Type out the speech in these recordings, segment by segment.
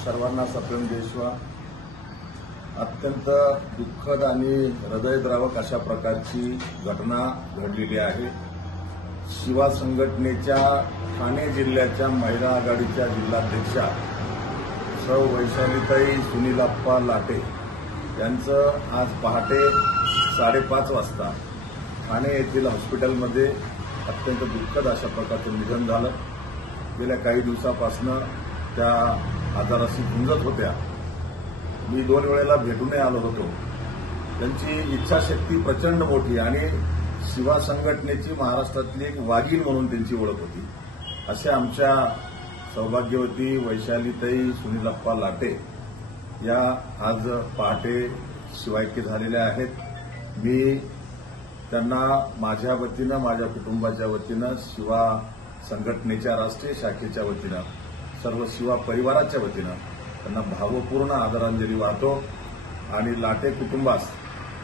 सर्वांना सप्रेम देशवा। अत्यंत दुःखद आणि हृदयद्रावक अशा प्रकारची घटना घडलेली आहे। शिवा संघटनेच्या ठाणे जिल्ह्याच्या महिला आघाडीच्या जिल्हाध्यक्षा सौ वैशालीताई सुनीलप्पा लाटे यांचं आज पहाटे 5:30 वाजता ठाणे येथील हॉस्पिटलमध्ये अत्यंत दुःखद अशा प्रकारचं निधन झालं। गेल्या काही दिवसापासून त्या आजाराशी झुंजत होत्या। मी 2 वेळेला भेटूनही आलो होतो। त्यांची इच्छाशक्ती प्रचंड मोठी आणि शिवा संघटनेची महाराष्ट्रातली एक वाघीण म्हणून त्यांची ओळख होती। अशा आमच्या सौभाग्यवती वैशालीताई सुनीलप्पा लाटे या आज पहाटे शिवायक्य झालेल्या आहेत। मी त्यांना माझ्या वतीनं, माझ्या कुटुंबाच्या वतीनं, शिवा संघटनेच्या राष्ट्रीय शाखेच्या वतीनं, सर्व शिवा परिवाराच्या वतीनं त्यांना भावपूर्ण आदरांजली वाहतो आणि लाटे कुटुंबास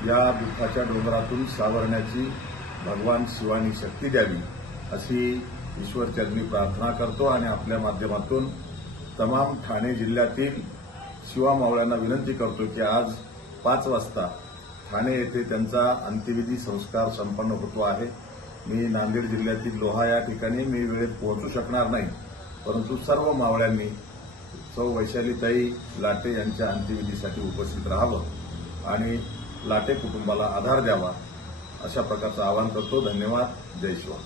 या दुःखाच्या डोंगरातून सावरण्याची भगवान शिवानी शक्ती द्यावी अशी ईश्वरचरणी प्रार्थना करतो आणि आपल्या माध्यमातून तमाम ठाणे जिल्ह्यातील शिवा मावळ्यांना विनंती करतो की आज 5 वाजता ठाणे येथे त्यांचा अंत्यविधी संस्कार संपन्न होतो आहे। मी नांदेड जिल्ह्यातील लोहा या ठिकाणी मी वेळेत पोहोचू शकणार नाही, परंतु सर्व मावळ्यांनी सौ वैशालीताई लाटे यांच्या अंत्यविधीसाठी उपस्थित राहावं आणि लाटे कुटुंबाला आधार द्यावा अशा प्रकारचं आवाहन करतो। धन्यवाद। जय शिवा।